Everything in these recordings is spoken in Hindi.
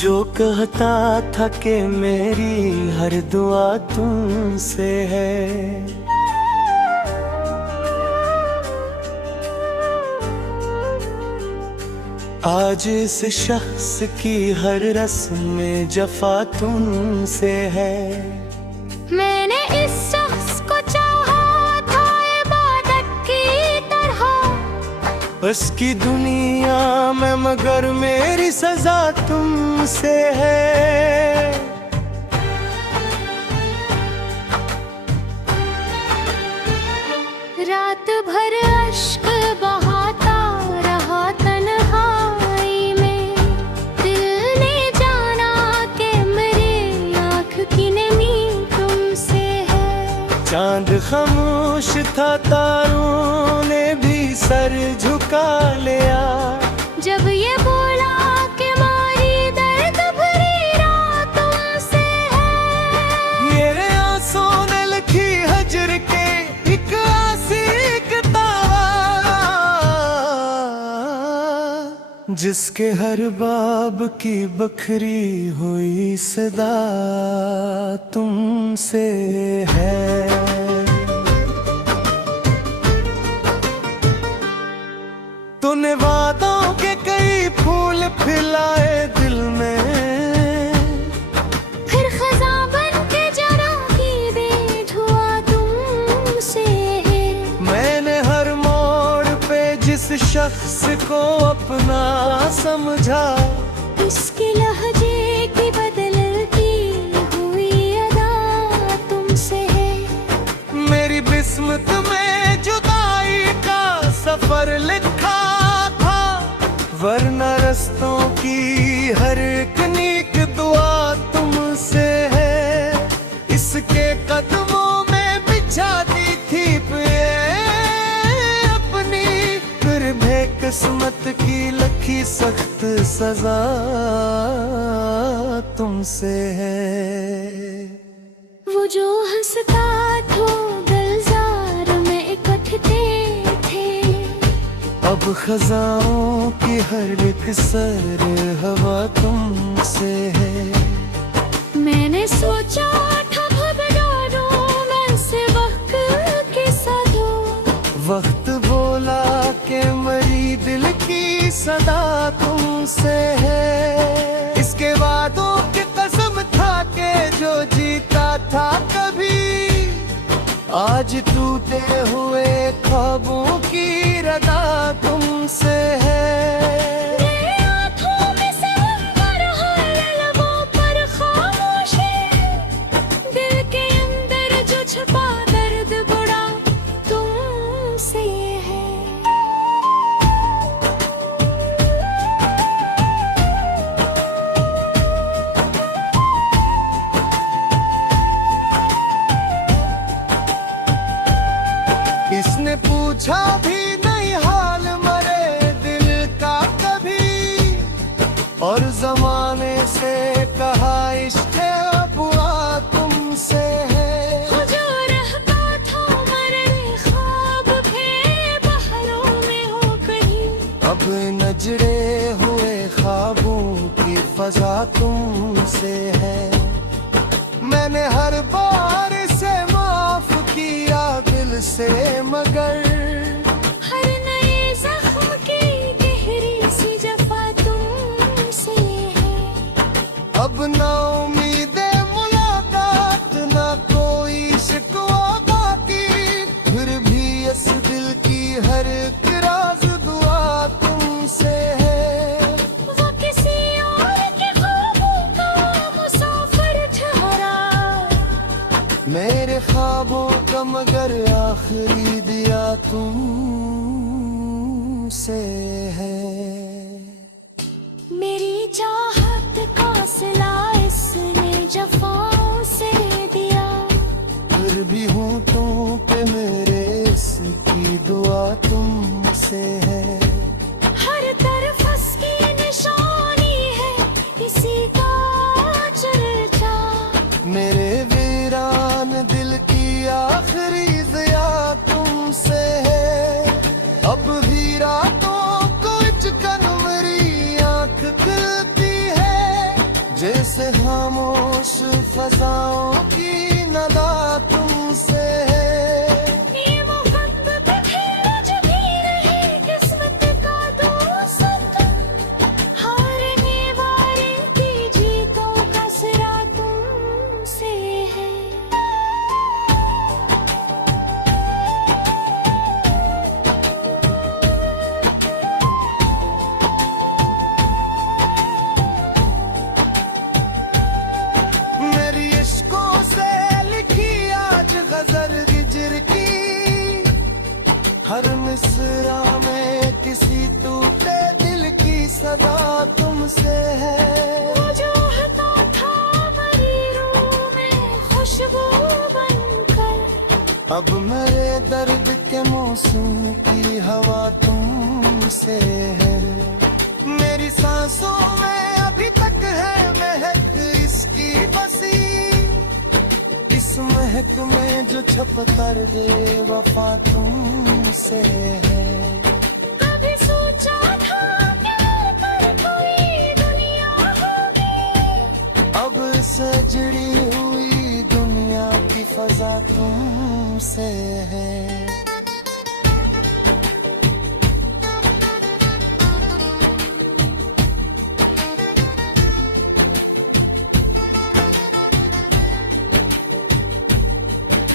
जो कहता था कि मेरी हर दुआ तुमसे है, आज इस शख्स की हर रस्म जफा तुमसे है। मैंने इस शख्स को चाहा था इबादत की तरह, उसकी दुनिया में मगर मेरी सजा तुमसे है। रात भर अश्क बहाता रहा तन्हाई में, दिल ने जाना कि मेरी आँख की नमी तुमसे है। चांद खामोश था, तारों ने भी सर झुका लिया, जब ये बोला कि मारी दर्द भरी रात तुमसे है। मेरे आंसू ने लिखी हजर के एक आशिक तावा, जिसके हर बाब की बखरी हुई सदा तुमसे है। तूने वादों के कई फूल खिलाए दिल में, फिर खज़ां बन के जरा की बेधुआ तुमसे है। मैंने हर मोड़ पे जिस शख्स को अपना समझा, इसके लहजे की बदलती हुई अदा तुमसे है। मेरी किस्मत में जुदाई का सफर लिखा था, वरना रस्तों की हर एक नीक दुआ तुमसे है। इसके कदमों में बिछा दी थी अपनी, फिर भी किस्मत की लखी सख्त सजा तुमसे है। वो जो हंसता तो गुलजार में इकट्ठे थे, अब खजाओं की हर एक सर हवा तुमसे है। मैंने सोचा था घबराऊं मैं से वक्त के साथों, वक्त बोला कि मरी दिल की सदा तुमसे है। इसके वादों की कसम था कि जो जीता था कभी, आज टूटे हुए ख्वाबों की रदा तुमसे है। मेरे आँखों में सिमर हर लबों पर खामोशी, दिल के अंदर जो छुपा दर्द बड़ा तुमसे है। इसने पूछा भी नहीं हाल मरे दिल का कभी, और जमाने से कहा इश्क़ बुआ तुमसे है। जो रहता था मरे ख्वाब के बहरों में हो कहीं, अब नजरे हुए ख्वाबों की फजा तुमसे है। मैंने हर बार से माफ किया दिल से, मगर हर नए जख्म की गहरी सी जफा तुमसे है। अब ना उम्मीद मुलाकात ना कोई शिकवा बाकी, फिर भी इस दिल की हर एक राज दुआ तुमसे है। वो किसी और के ख्वाबों का मुसाफिर ठहरा, मेरे ख्वाबों का मगर आखिरी दिया तुमसे है। मेरी चाहत का सिला इसने जफाओं से दिया, फिर भी हूँ तुम पे मेरे इसकी दुआ तुमसे है। हर तरफ उसकी निशानी है किसी का चर्चा, मेरे वीरान दिल की आखिरी ज़िया तुमसे है। अब भी रातों को इचकन मेरी आँख खुलती है, खामोश फजाओं की नदा तुमसे है। ये मोहब्बत है जो भी रहे किस्मत का दोस्त, हारने वाले की जीतों का सिरा तुमसे है। मेरी इश्कों से लिखी आज गजल हिजर की, हर मिसरा में किसी टूटे दिल की सदा तुमसे है। वो जो हता था मेरी रूह में खुशबू बनकर, अब मेरे दर्द के मौसम की हवा तुमसे है। मेरी सांसों में अभी तक है महक इसकी बसी, इस महक में जो छपतर दे वफा तुमसे है। कभी सोचा था कि पर कोई दुनिया होगी, अब सजड़ी हुई दुनिया की फजा तुमसे है।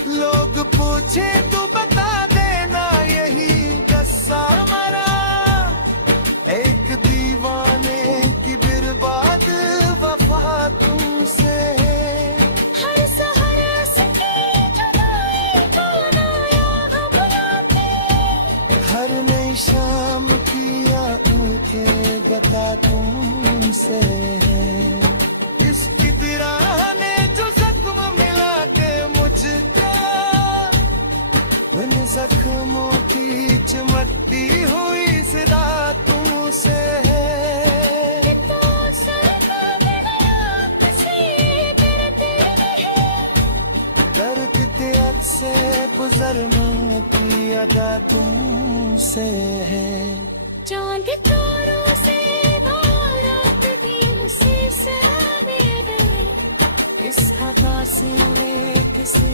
लोग पूछे तो बता देना यही गस्सा मरा, एक दीवाने की बर्बाद वफा तुमसे है। हर सहर सके जुदाई को ना याद बुलाते, हर नई शाम की उनके बता तुमसे है। इसकी तरह ने जो जख्म मिला के मुझको, उन जख्मों की चमकती हुई सदा तुमसे है। तो सरकार आपसे डरते नहीं, दरकते से गुजरने की अदा तुमसे है। चांद तारों से भारत भी उसी सवेरे, इस हवा से किसी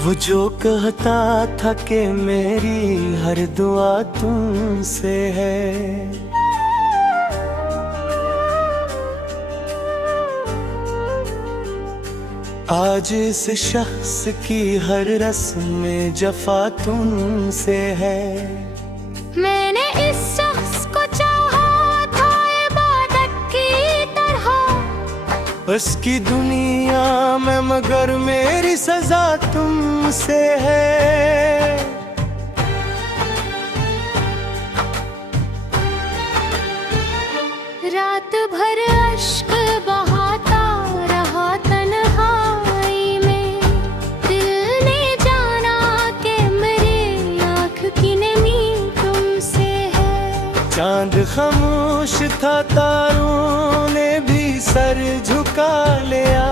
वो जो कहता था कि मेरी हर दुआ तुमसे है, आज इस शख्स की हर रस्म में जफा तुमसे है। मैंने इस शख्स को चाहा था इबादत की तरह, उसकी दुनिया में मगर मेरी सजा तुमसे है। रात भर अश्क बहाता रहा तन्हाई में, दिल ने जाना कि मेरी आँख की नमी तुमसे है। चांद खामोश था, तारों ने भी सर झुका लिया,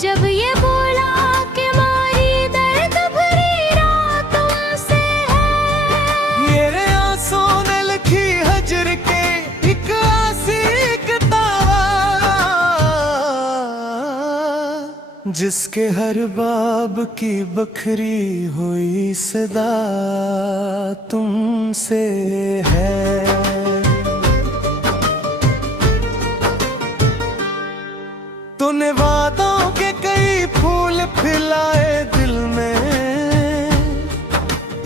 जब ये बोला कि मारी दर्द भरी रात तुमसे है। मेरे आंसू ने लिखी हजर के एक आसी किताब, जिसके हर बाब की बखरी हुई सदा तुमसे है। तूने वादों के कई फूल खिलाए दिल में,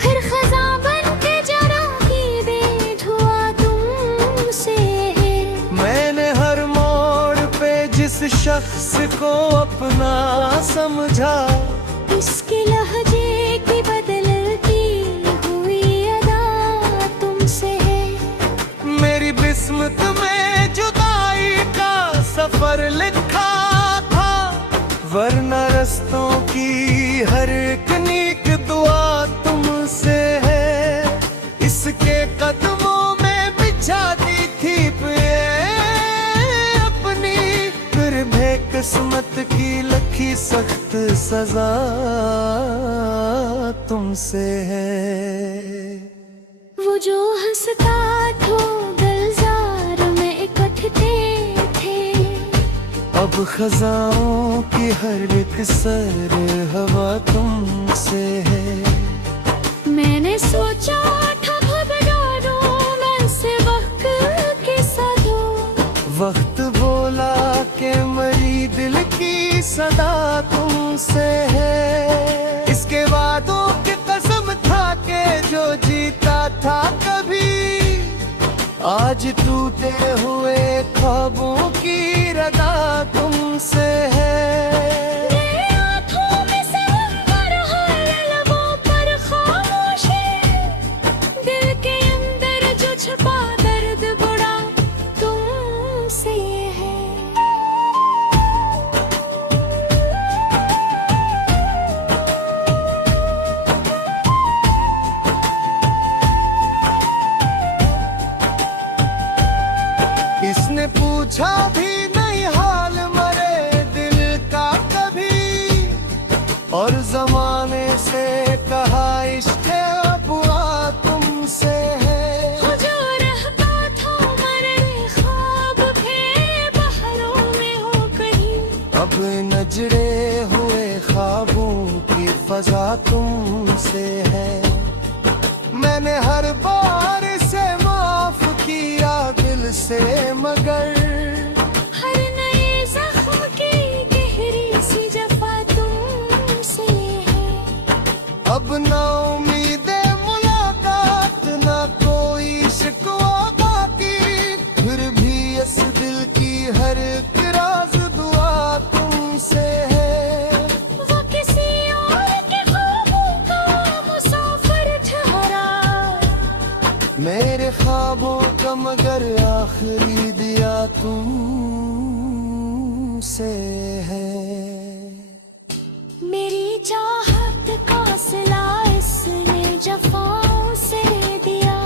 फिर खज़ां बन के जरा की बेधुआ तुमसे है। मैंने हर मोड़ पे जिस शख्स को अपना समझा, इसके लहजे की बदलती हुई अदा तुमसे है। मेरी किस्मत में जुदाई का सफर लिखा था, वरना रस्तों की हर एक नीक दुआ किस्मत की लखी सख्त सजा तुमसे है। वो जो हंसता तो गुलजार में इकट्ठे थे, अब खजाओं की हर एक सर हवा तुमसे है। मैंने सोचा था घबरानो मैं से वक्त के साथों, वक्त बोला के मरी दिल की सदा तुमसे है। इसके वादों की कसम था के जो जीता था कभी, आज टूटे हुए ख्वाबों की रदा तुमसे है। मेरे आँखों में समंदर है, लबों पर खामोशी, दिल के अंदर जो छुपा दर्द बड़ा तुमसे है। इसने पूछा भी नहीं हाल मरे दिल का कभी, और जमाने से कहा इश्क बुआ तुमसे है। जो रहता था मरे ख्वाब थे बहरों में हो कहीं, अब नजरे हुए ख्वाबों की फजा तुमसे है। मैंने हर बार से माफ किया दिल से, मगर हर नए जख्म की गहरी सी जफा तुमसे है। अब ना उम्मीदे मुलाकात ना कोई शिकवा बाकी, फिर भी इस दिल की हर एक राज दुआ तुमसे है। वो किसी और के ख्वाबों का मुसाफिर ठहरा, मेरे ख्वाबों का मगर आखिरी दिया तुमसे है। मेरी चाहत का सिला इसने जफाओं से दिया,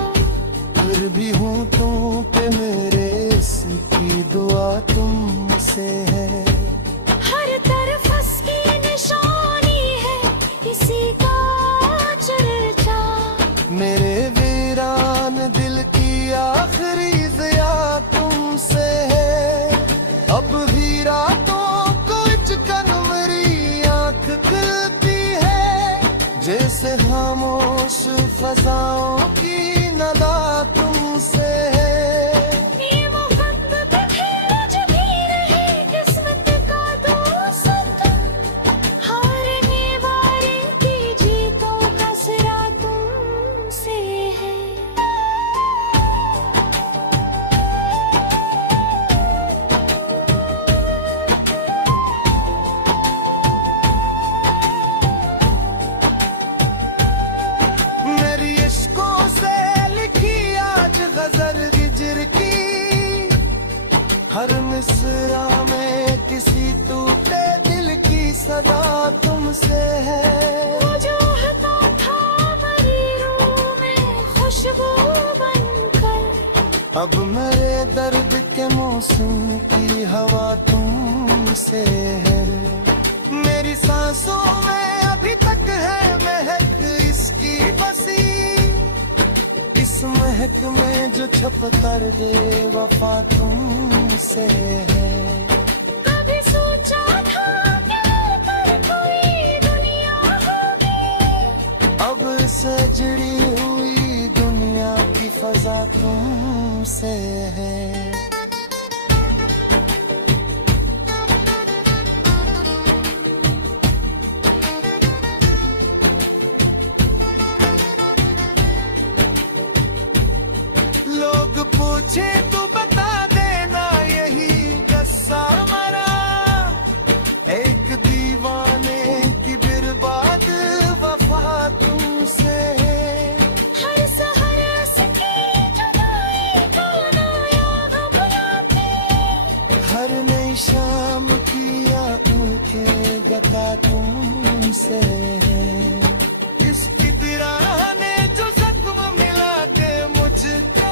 फिर भी हूँ तुम पे मेरे इसकी दुआ तुमसे है। हर तरफ उसकी निशानी है इसी का चर्चा, मेरे वीरान दिल की आखिरी ज़िया तुमसे है। अब भी रातों को चिकन मेरी आँख खुलती है, जैसे खामोश फजाओं की नदा तुमसे है। ये मोहब्बत है जो भी रहे किस्मत का दोस्त, हारने वाले की जीतों का सिरा तुमसे है। मेरी इश्कों से लिखी आज गजल हिजर की, हर मिसरा में किसी टूटे दिल की सदा तुमसे है। वो जो हता था मेरी रूह में खुशबू बनकर, अब मेरे दर्द के मौसम की हवा तुमसे है। मेरी सांसों में अभी तक है महक इसकी बसी, इस महक में जो छपतर दे वफा तुमसे है। कभी सोचा था कि पर कोई दुनिया होगी, अब सजड़ी हुई दुनिया की फजा तुमसे है। लोग पूछे तो बता देना यही गस्सा मरा, एक दीवाने की बर्बाद वफा तुमसे है। हर सहर उसकी जुदाई को नायाब बुलाती, हर नई शाम की आंखें गता तुमसे है। इसकी तिराह ने जो जख्म मिला के मुझको,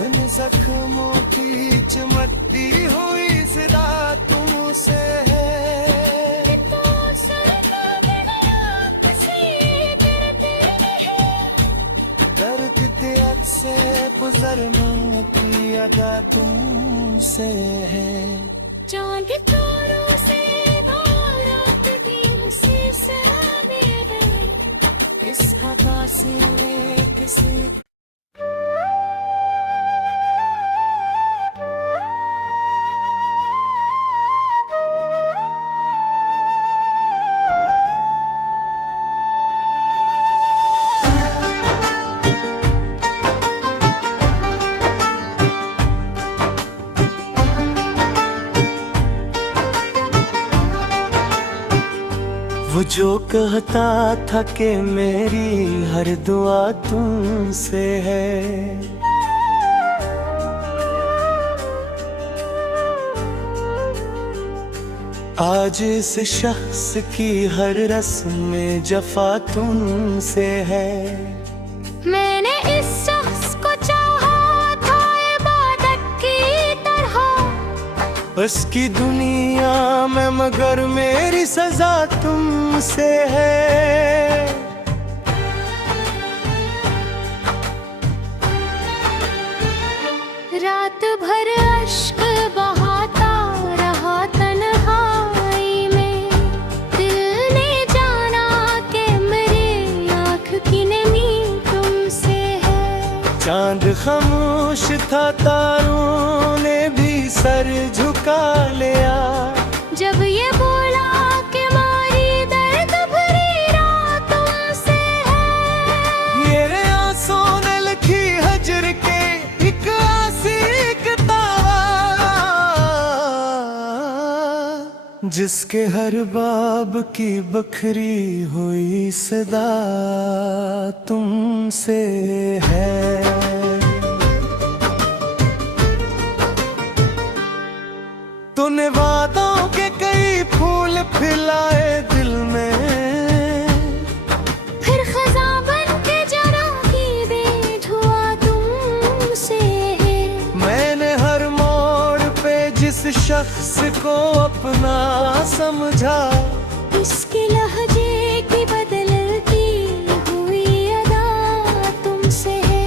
उन जख्मों की चमकती हुई सदा गुजरने की अदा तुमसे है। चांद तारों से बारात भी उसी से मेरे, इस हवा से किसी वो जो कहता था कि मेरी हर दुआ तुमसे है, आज इस शख्स की हर रस्म में जफा तुमसे है। मैंने इस शख्स को चाहा था इबादत की तरह, उसकी दुनिया में मगर मेरी सजा तुमसे है। रात भर अश्क बहाता रहा तन्हाई में, दिल ने जाना कि मेरी आँख की नमी तुमसे है। चांद खामोश था, तारों ने भी सर झुका लिया, जब ये बोला कि मारी दर्द भरी रात तुमसे है। मेरे आंसू ने लिखी हजर के एक आसी किताब, जिसके हर बाब की बखरी हुई सदा तुमसे है। तूने वादों के कई फूल खिलाए दिल में, फिर खज़ां बन के जरा की बेधुआ तुमसे है। मैंने हर मोड़ पे जिस शख्स को अपना समझा, इसके लहजे की बदलती हुई अदा तुमसे है।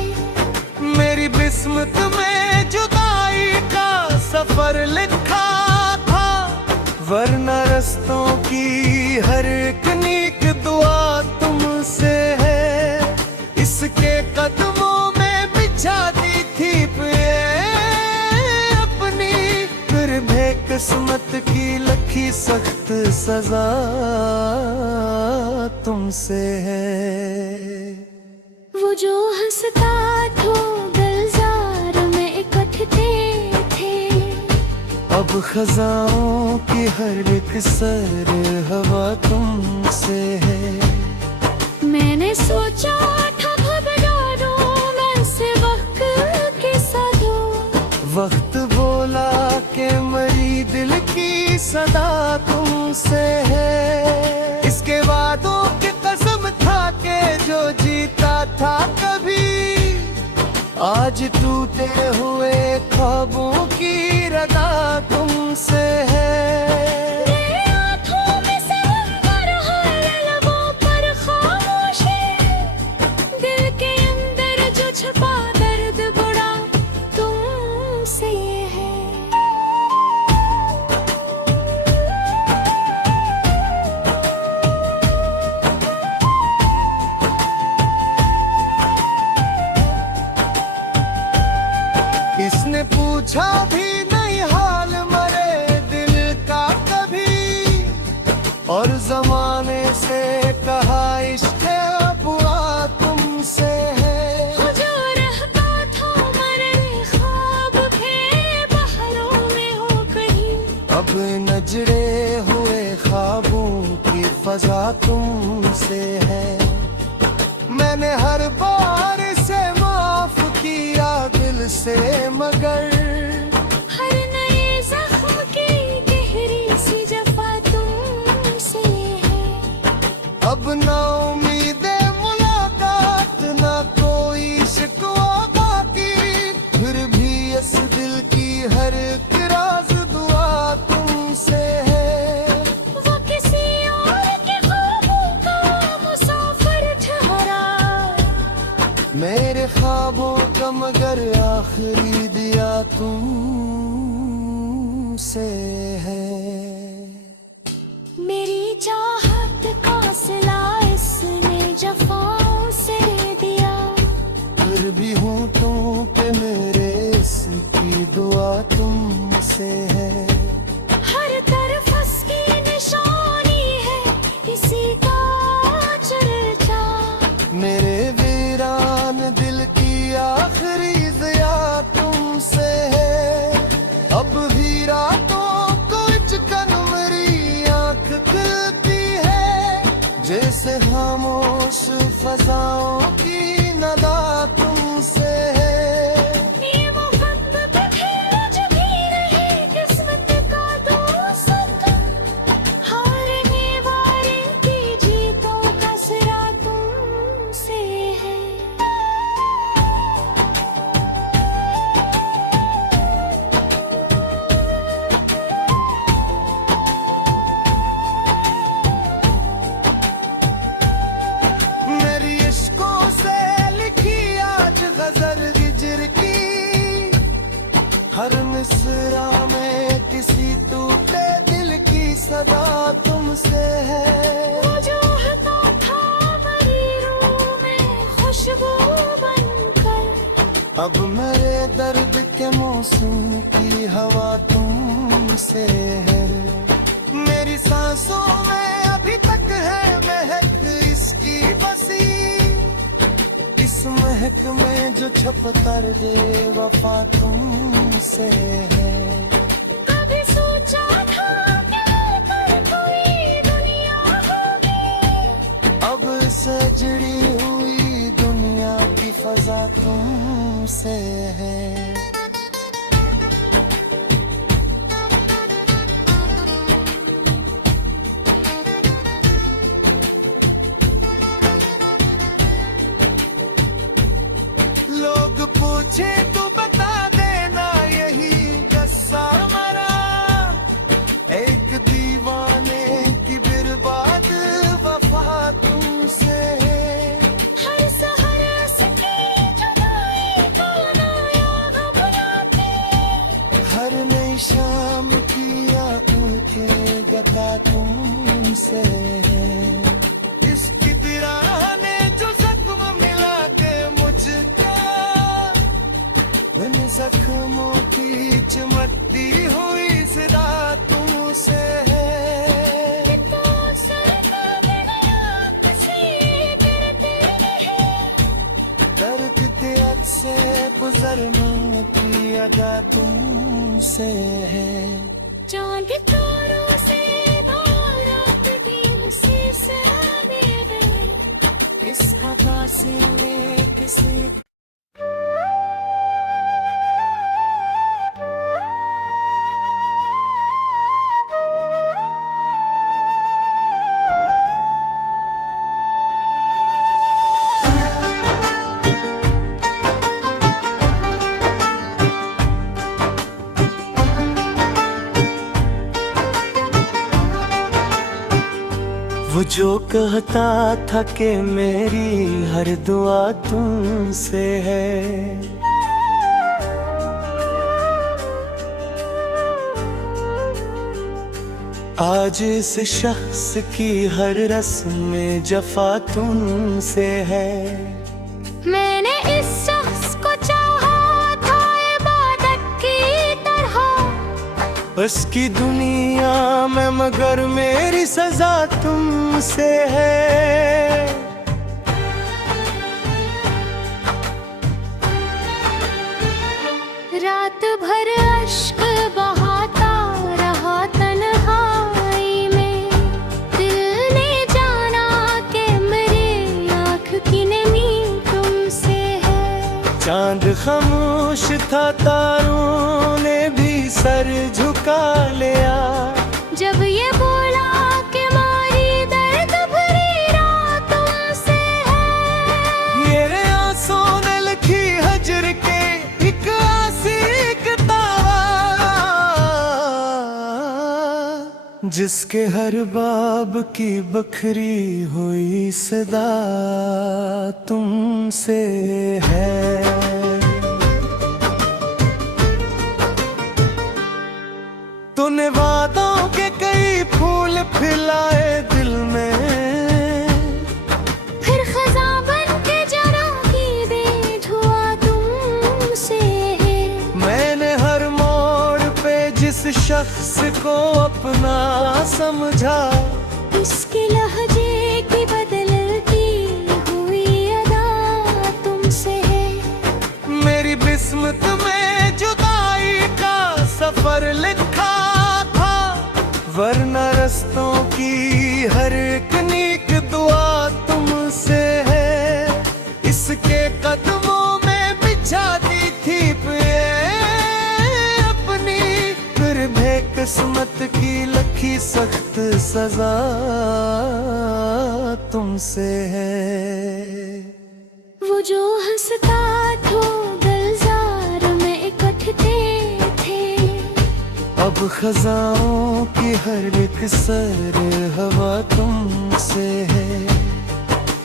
मेरी किस्मत में जुदाई का सफर लिखा था, वरना रस्तों की हर एक नेक दुआ तुमसे है। इसके कदमों में बिछा दी थी अपनी, फिर भी किस्मत की लखी सख्त सजा तुमसे है। वो जो हंसता तो गुलजार में इकट्ठे थे, अब खजाओं की हर एक सर हवा तुमसे है। मैंने सोचा था घबराऊं मैं से वक्त के साथों, वक्त बोला कि मरी दिल की सदा तुमसे है। इसके वादों की कसम था कि जो जीता था कभी, आज टूटे हुए ख्वाबों की रदा तुमसे है। मेरे आँखों में समंदर है, लबों पर खामोशी, दिल के अंदर जो छुपा दर्द बड़ा तुमसे है। इसने पूछा भी नहीं हाल मरे दिल का कभी, और जमाने से कहा इश्क बुआ तुमसे है। जो रहता था मरे ख्वाब के बहरों में हो कहीं, अब नजरे हुए ख्वाबों की फजा तुमसे है। मैंने हर बार से माफ किया दिल से, मगर हर नए जख्म की गहरी सी जफा तुमसे है। अब ना उम्मीद मुलाकात, ना कोई शिकवा बाकी, फिर भी इस दिल की हर एक राज दुआ तुमसे है। वो किसी और के ख्वाबों का मुसाफिर ठहरा, मगर आखिरी दिया तुमसे है। मेरी चाहत का सिला इसने जफाओं से दिया, फिर भी हूँ तुम पे मेरे इसकी दुआ तुमसे है। हर तरफ उसकी निशानी है किसी का चर्चा। मेरे वीरान दिल की आखिरी ज़िया तुमसे है। अब भी रातों को चिकन मेरी आँख खुलती है, जैसे खामोश फजाओं की नदा तुमसे है। ये मोहब्बत है जो भी रहे किस्मत का दोस्त, हारने वाले की जीतों का सिरा तुमसे है। मेरी इश्कों से लिखी आज गजल हिज्र की, हर मिसरा में किसी टूटे दिल की सदा तुमसे है। वो जो हता था मेरी रूह में खुशबू बनकर, अब मेरे दर्द के मौसम की हवा तुमसे है। मेरी सांसों में अभी तक है महक इसकी बसी, इस महक में जो छपतर दे वफा तुमसे है। कभी सोचा था कि पर कोई दुनिया होगी, अब सजड़ी हुई दुनिया की फजा तुमसे है। लोग पूछे तो बता देना यही गस्सा मरा, एक दीवाने की बर्बाद वफा तुमसे है। हर सहर उसकी जुदाई का नया गम लाते, हर नई शाम की आंखें गता तुमसे है। इसकी तिराह ने जो जख्म मिला के मुझको, उन जख्मों की चमकती हुई सदा तुमसे है। तो सरकार गया किसी गिरते रहे, दर्द के से गुजर मन की अदा तुमसे है। चांद तारों से बारात भी उसी से मेरे, इस हवा से किसी वो जो कहता था कि मेरी हर दुआ तुमसे है। आज इस शख्स की हर रस्म में जफा तुमसे है। मैंने इस शख्स को चाहा था इबादत की तरह, उसकी दुनिया में मगर मेरी सजा तुमसे है। रात भर अश्क बहाता रहा तन्हाई में, दिल ने जाना कि मेरी आँख की नमी तुमसे है। चांद खामोश था, तारों ने भी सर झुका लिया, जब ये बोला कि मारी दर्द भरी रात तुमसे है। ये आंसू ने लिखी हजर के एक आसी किताब, जिसके हर बाब की बखरी हुई सदा तुमसे है। तूने वादों के कई फूल खिलाए दिल में, फिर खज़ां बन के जरा की बेट हुआ तुमसे है। मैंने हर मोड़ पे जिस शख्स को अपना समझा, इसके लहजे की बदलती हुई अदा तुमसे है। मेरी किस्मत में जुदाई का सफर लिखा था, वरना रस्तों की हर एक नेक दुआ तुमसे है। इसके कदमों में बिछा दी थी अपनी, फिर भी किस्मत की लखी सख्त सजा तुमसे है। वो जो हंसता तो गुलजार में इकट्ठे थे, अब खजाओं की हर एक सर हवा तुमसे है।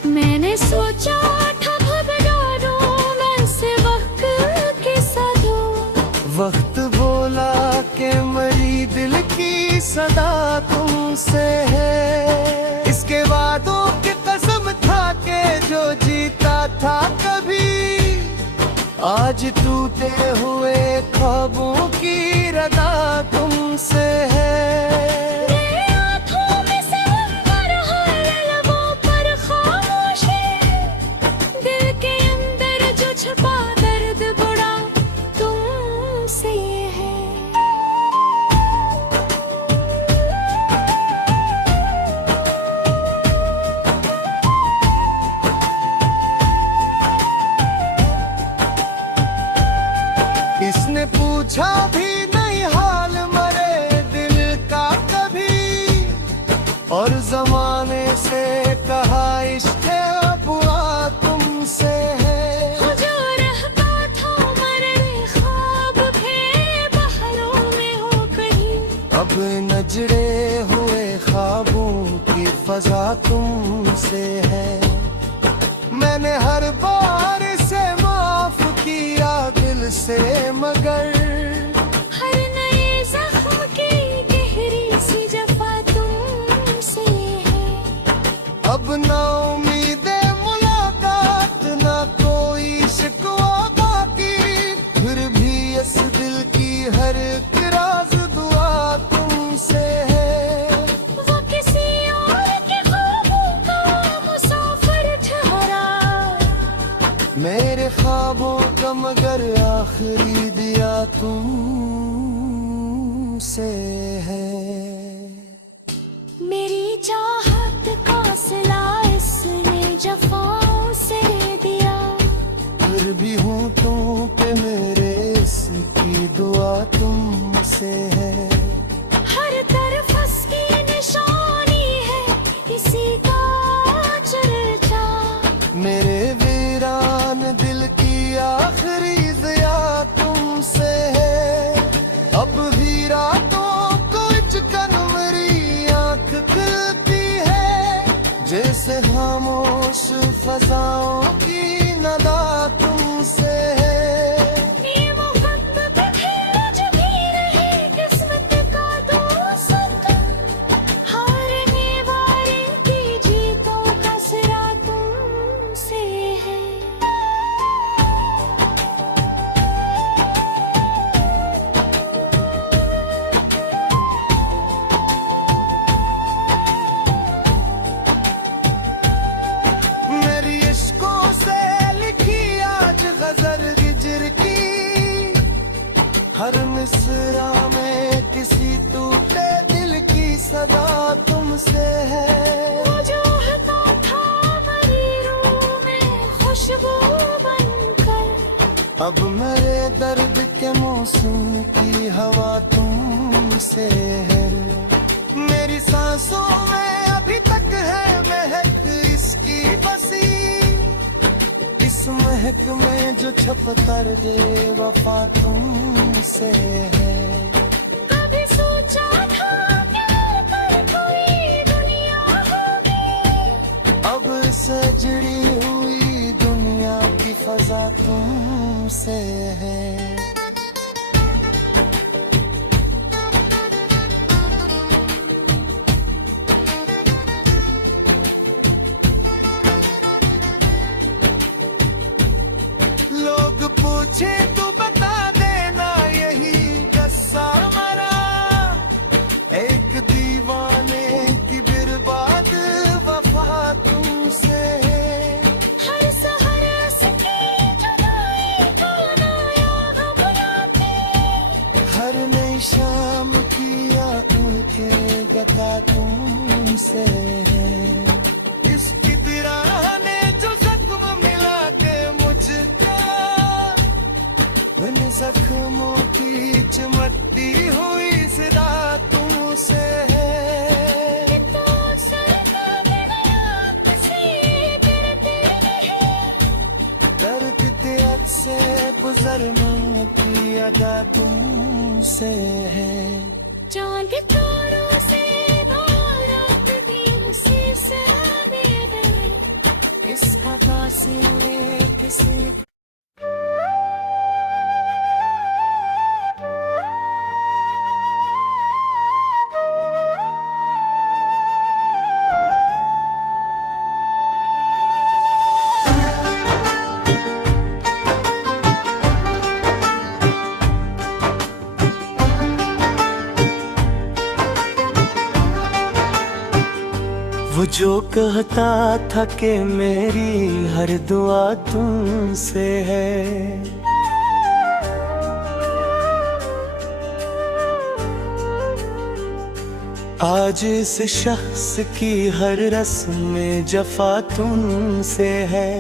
मैंने सोचा था भगवानों में से वक्त के साधो, वक्त बोला के मरी दिल की सदा तुमसे है। इसके वादों की कसम था के जो जीता था कभी, आज टूटे हुए ख्वाबों की रदा तुमसे है। मेरे आँखों में समंदर है, लबों पर खामोशी, दिल के अंदर जो छुपा दर्द बड़ा तुमसे है। इसने पूछा भी नहीं हाल मरे दिल का कभी, और जमाने से कहा इश्क बुआ तुमसे है। जो रहता था मरे ख्वाब थे बहरों में हो कहीं, अब नजरे हुए ख्वाबों की फजा तुमसे है। मैंने हर बार से माफ किया दिल से, मगर हर नए जख्म की गहरी सी जफा तुमसे है। अब ना उम्मीद मुलाकात ना कोई शिकवा बाकी, फिर भी इस दिल की हर एक राज दुआ तुमसे है। वो किसी और के ख्वाबों का मुसाफिर ठहरा, मेरे ख्वाबों का मगर आखिरी दिया तुमसे है। मेरी चाहत का सिला इसने जफाओं से दिया, फिर भी होठों पे मेरे इसकी दुआ तुमसे है। हर तरफ उसकी निशानी है, इसी का चर्चा। मेरे वीरान दिल की आखिरी ज़िया तुमसे है। अब भी रातों को चिकन मेरी आँख खुलती है, जैसे खामोश फजाओं की नदा तुमसे है। ये मोहब्बत है जो भी रहे किस्मत का दोस्त, हारने वाले की जीतों का सिरा तुमसे है। मेरी इश्कों से लिखी आज गजल हिजर की, हर मिसरा में किसी टूटे दिल की सदा तुमसे है। वो जो हता था मेरी रूह में खुशबू बनकर, अब मेरे दर्द के मौसम की हवा तुमसे है। मेरी सांसों में अभी तक है महक इसकी बसी, इस महक में जो छपतर दे वफा तुमसे है। कभी सोचा था कि पर कोई दुनिया होगी, अब सजड़ी हुई दुनिया की फजा तुमसे है। इन जख्मों की चमकती हुई सदा तुमसे है। तो सरकार से डरते हैं, डरते से गुजरना की अदा तुमसे है। चांद तारों से भारत भी उसी से बेदर, इस हवा से किसी वो जो कहता था कि मेरी हर दुआ तुमसे है, आज इस शख्स की हर रस्म जफा तुमसे है।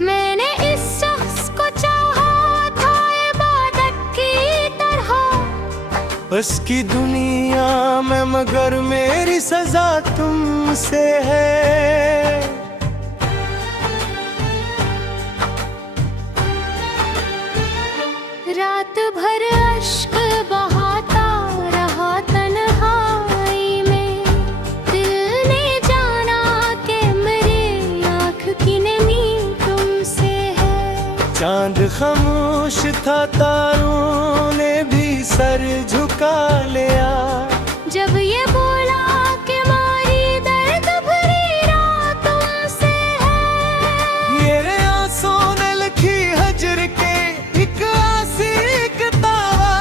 मैंने इस शख्स को चाहा था इबादत की तरह, उसकी दुनिया में मगर मेरी सजा तुमसे है। रात भर अश्क बहाता रहा तन्हाई में, दिल ने जाना कि मेरी आँख की नमी तुमसे है। चांद खामोश था, तारों ने भी सर झुका लिया, जब ये बोला कि मारी दर्द भरी रात तुमसे है। ये आंसू ने लिखी हजर के एक आशिक दावा,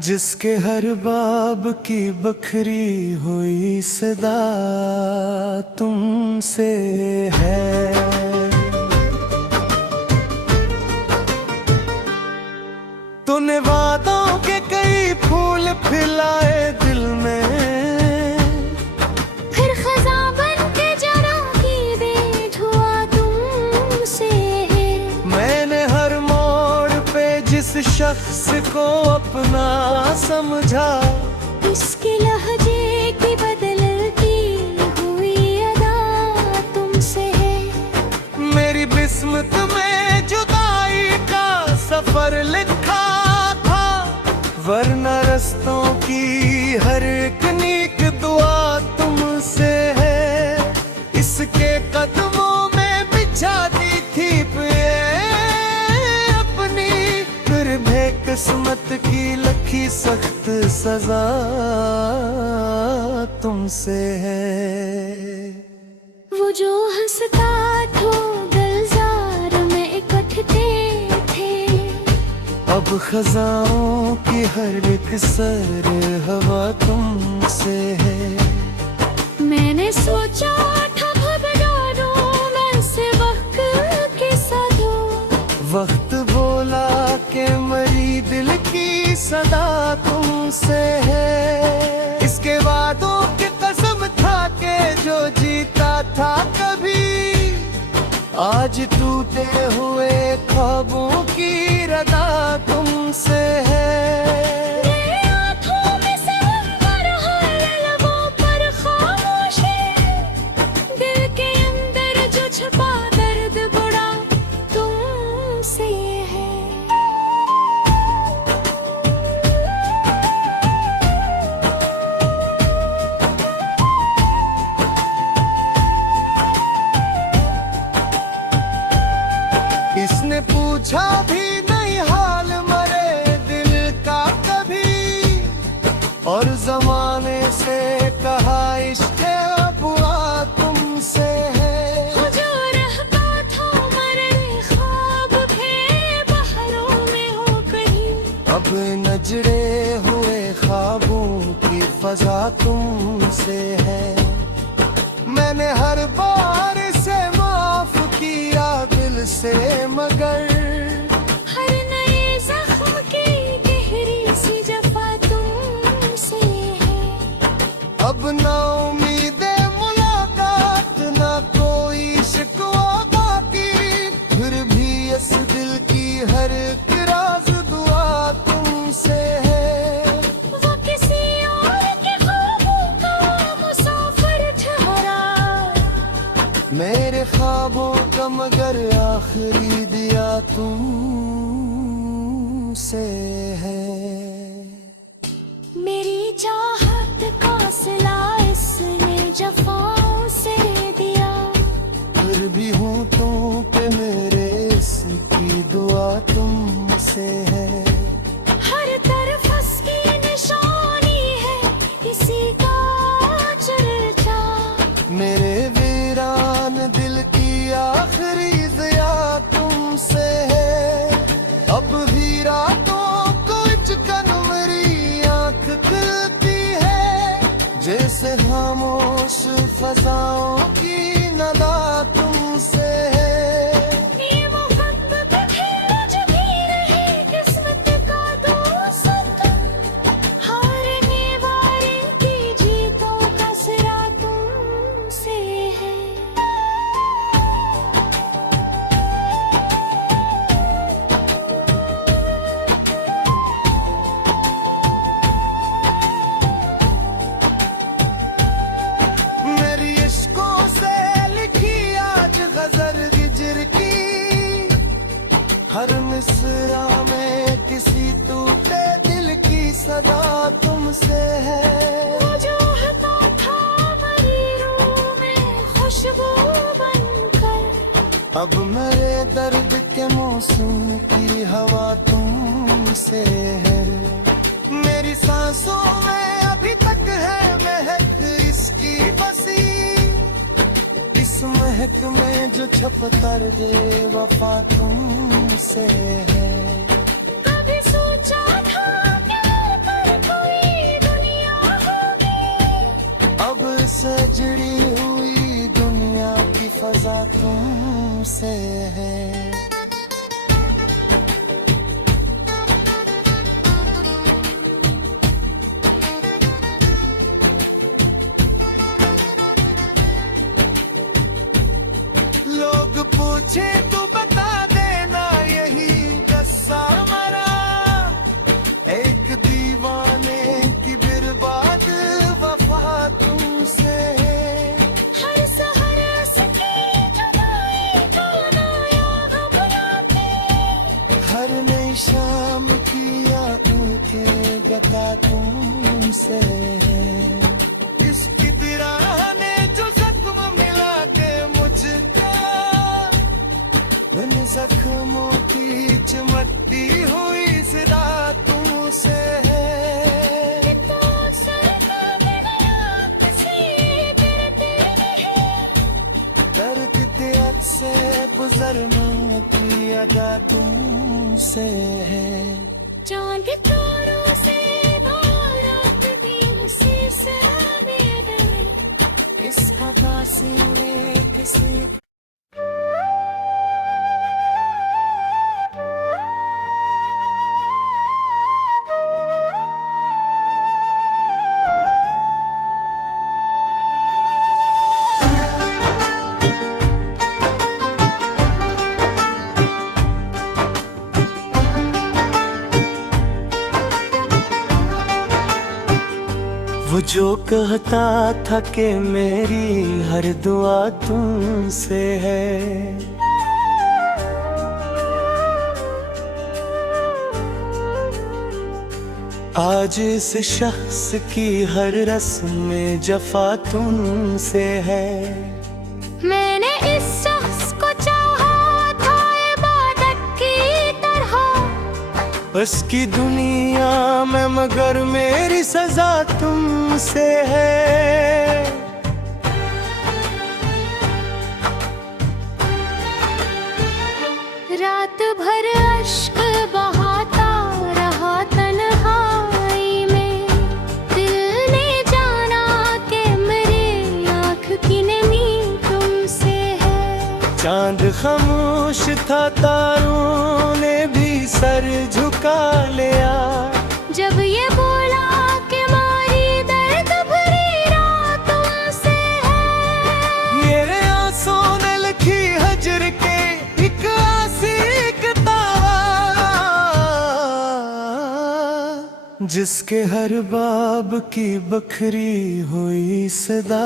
जिसके हर बाब की बखरी हुई सदा तुमसे है। तूने वादों के कई फूल खिलाए दिल में, फिर खज़ां बन के जरा की बेधुआ तुमसे है। मैंने हर मोड़ पे जिस शख्स को अपना समझा, इसके लहजे की बदलती हुई अदा तुमसे है। मेरी किस्मत में जुदाई का सफर लिखा था, वरना रस्तों की हर एक नीक दुआ तुमसे है। इसके कदमों में बिछा दी थी अपनी, फिर भी किस्मत की लखी सख्त सजा तुमसे है। वो जो हंसता था गुलजार में इकट्ठे थे, अब खजाओं की हर एक सर हवा तुमसे है। मैंने सोचा था घबराऊं मैं से वक्त के साथों, वक्त बोला कि मरी दिल की सदा तुमसे है। इसके वादों की कसम था कि जो जीता था कभी, आज टूटे हुए ख्वाबों की रदा तुमसे है। मेरे आँखों में सितम हर लबों पर खामोशी, दिल के अंदर जो छुपा दर्द बड़ा तुमसे है। इसने पूछा भी नहीं हाल मरे दिल का कभी, और जमाने से कहा इश्क़ बुआ तुमसे है। जो रहता था मरे ख्वाब के बहरों में हो कहीं, अब नजरे हुए ख्वाबों की फजा तुमसे है। मैंने हर बार से माफ किया दिल से, मगर हर नए जख्म की गहरी सी जफा तुमसे है। अब ना उम्मीद मुलाकात ना कोई शिकवा बाकी, फिर खरीद या तुमसे है। मेरी चाहत का सिला इसने जफाओं से दिया। फिर भी होठों पे मेरे इसकी दुआ तुमसे है। हर तरफ उसकी निशानी है किसी का चर्चा। मेरे वीरान दिल की आखिरी ज़िया तुमसे है। अब भी रातों को चिकन मेरी आँख खुलती है, जैसे खामोश फजाओं की नदा तुमसे है। ये मोहब्बत खेल भी रहे किस्मत का दोस्त। हारने वाले की जीतों का सिरा तुमसे है। मेरी इश्कों से लिखी आज गजल हिजर की। हर मिसरा में किसी टूटे दिल की सदा तुमसे है। वो जो होता था मेरी रूह में खुशबू बनकर। अब मेरे दर्द के मौसम की हवा तुमसे है। मेरी सांसों में अभी तक है महक इसकी बसी। इस महक में जो छपतर दे वफा तुमसे है। कभी सोचा था कि पर कोई दुनिया होगी। अब सजड़ी हुई दुनिया की फजा तुमसे है। लोग पूछे तो बता देना यही गस्सा मरा। एक दीवाने की बर्बाद वफा तुमसे है। हर सहर उसकी जुदाई को नया घबराते। हर नई शाम की आंखें गता तुमसे है। इसकी तिराह ने जो जख्म मिला के मुझको, इन जख्मों की चिमटती हुई सदा तुमसे है। तो सरकार ने किसी डरते नहीं। दर्द से गुजरना की अदा तुमसे है। चांद तारों से रात भी उसी से मेरे। इस हवा से किसी वो जो कहता था कि मेरी हर दुआ तुमसे है। आज इस शख्स की हर रस्म में जफा तुमसे है। मैंने इस शख्स को चाहा था इबादत की तरह। उसकी दुनिया में मगर मेरी सजा तुमसे है। रात भर अश्क बहाता रहा तन्हाई में। दिल ने जाना कि मेरी आँख की नमी तुमसे है। चांद खामोश था, तारों ने भी सर झुका लिया। जब ये बोला कि मारी दर्द भरी रात तुमसे है। ये आंसू ने लिखी हजर के एक आसी किताब, जिसके हर बाब की बखरी हुई सदा।